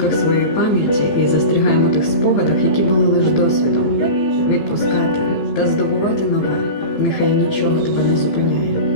точках своєї пам'яті і застрігаємо тих спогадах, які були лише досвідом, відпускати та здобувати нове, нехай нічого тебе не зупиняє.